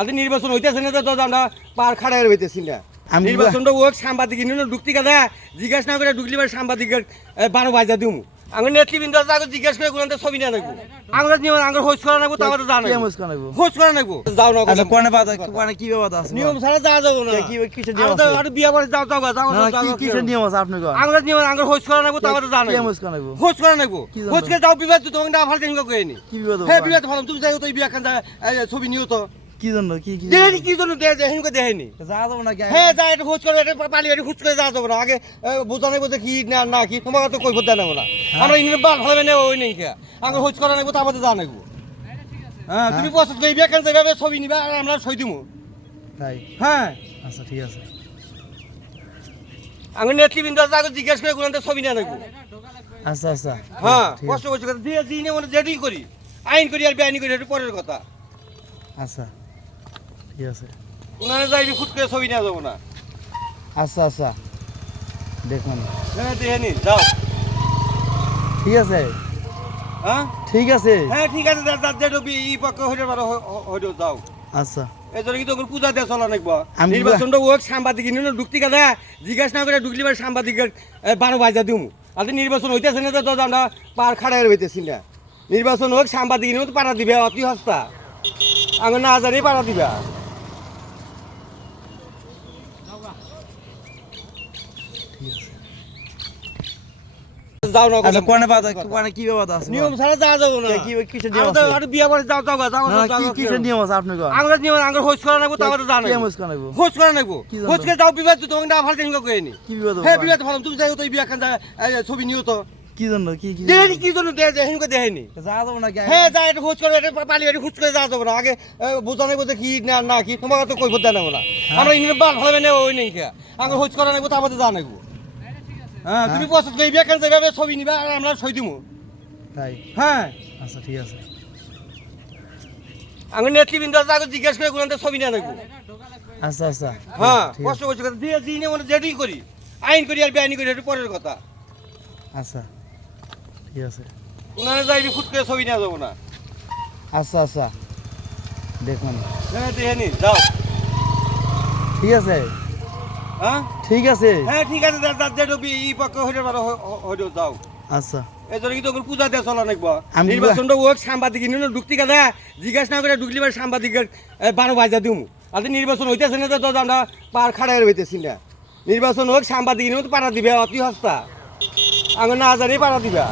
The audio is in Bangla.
আজকে নির্বাচন হইতেছে না তো আমরা পার খাড়ায় হইতেছি না। নির্বাচনটা হোক, সাংবাদিক ঢুকতে গেলে জিজ্ঞাসা না করে ঢুকলি সাংবাদিকের 12 বাজা দিমু। আমি নেতৃবৃন্দ আগে জিজ্ঞাসা করে কোনো ছবি না নেবো, আমরা নিয়ম আগে হোস করা নেবো, তো আমাদের জানাবো হোস করা নেবো। যাও না কি ব্যবস্থা আছে নিয়ম ছাড়া যাওয়া যাবো না। আর বিয়া বাড়ি যাও যাও কিসের নিয়ম আছে আপনি আমরা নিয়ম আগে হোস করা নেবো, তো আমাদের জানাবো হোস করা নেবো। হোসকে যাও বিবাদ তোমাকে না ফালতে করে নি। হ্যাঁ বিবাদ ভালো, তুমি যাই তো বিয়া খান ছবি নিও তো কি জন্য কি জন্য দেয়নি হ্যাঁ যা এটা খোঁজ করে পালি খুঁজ করে যাওয়া যাবো না। আগে বোঝা নেবো যে কি না কি তোমার তো কই করতে নেবো না। আমরা ইংরেজি বাল ভালো নেবো ওই নেই আগে খোঁজ করা নেবো, তো আমাদের জানা নেবো। হ্যাঁ তুমি পছন্দ করি বিয়া খান যাবে ছবি নিবা আর আমরা সই দিবো। তাই হ্যাঁ আচ্ছা ঠিক আছে। আমি নেতৃবৃন্দ আগে জিজ্ঞাসা করে কোনো ছবি না নেবো। আচ্ছা আচ্ছা হ্যাঁ কষ্ট করছি দিয়ে দিই নেবো, যেটাই করি আইন করি আর বেআইনি করি একটু পরের কথা। আচ্ছা ঠিক আছে, ওনারা যাইবি ফুট করে ছবি নেওয়া যাবো না। আচ্ছা আচ্ছা দেখুন দেখে নি যাও। ঠিক আছে হ্যাঁ ঠিক আছে হ্যাঁ ঠিক আছে যেটা ই পক্ষ হইতে পারো হইতে যাও। আচ্ছা এই জন্য কিন্তু পূজা দিয়ে চলা নাকবো। নির্বাচনটা হোক, সাংবাদিক ঢুকতে গেলে জিজ্ঞাসা না করে ঢুকলি সাংবাদিকের 12 বাজা দিমু। আজকে নির্বাচন হইতেছে না তো আমরা পার খাড়ায় হইতেছি না। নির্বাচন হোক, সাংবাদিক তো পাড়া দিবে অতি সস্তা, আমি না জানি পাড়া দিবা। যাও না কি ব্যবস্থা আছে নিয়ম ছাড়া যাওয়া যাবো না। কিসের নিয়ম আছে আর বিয়া বাড়ি যাও কিসের নিয়ম আছে আপনি আমরা নিয়ম আগে হোস করা নেবো, তো আমাদের জানাবো হোস করা নেবো। হোসকে যাও বিবাদ তোমাকে না ফালতে করে নি। হ্যাঁ বিবাদ ভালো, তুমি যাই তো বিয়া খান ছবি নিও তো কি জন্য কি জন্য দেয়নি যাওয়া যাবো না হ্যাঁ যা এটা খোঁজ করে পালি খুঁজ করে যাওয়া যাবো না। আগে বোঝা নেবো যে কি না কি তোমার তো কই করতে নেবো না। আমরা ইংরেজি বাল ভালো নেবো ওই নেই আগে খোঁজ করা নেবো, তো আমাদের জানাবো। হ্যাঁ তুমি পছন্দ করি বিয়া খান যাবে ছবি নিবা আর আমরা সই দিবো। তাই হ্যাঁ আচ্ছা ঠিক আছে। আমি নেতৃবৃন্দ আগে জিজ্ঞাসা করে কোনো ছবি না নেবো। আচ্ছা আচ্ছা হ্যাঁ কষ্ট করছি দিয়ে দিই নেবো, যেটাই করি আইন করি আর বেআইনি করি একটু পরের কথা। আচ্ছা ঠিক আছে, ওনারা যাইবি ফুট করে ছবি নেওয়া যাবো না। আচ্ছা আচ্ছা দেখুন হ্যাঁ দেখে নি যাও। ঠিক আছে হ্যাঁ ঠিক আছে হ্যাঁ ঠিক আছে যেটা ই পক্ষ হইতে পারো হইতে যাও। আচ্ছা এই জন্য কিন্তু পূজা দিয়ে চলা নাকবো। নির্বাচনটা হোক, সাংবাদিক ঢুকতে গেলে জিজ্ঞাসা না করে ঢুকলি সাংবাদিকের 12 বাজা দিমু। আজকে নির্বাচন হইতেছে না তো আমরা পার খাড়ায় হইতেছি না। নির্বাচন হোক, সাংবাদিক তো পাড়া দিবে অতি সস্তা, আমি না জানি পাড়া দিবা।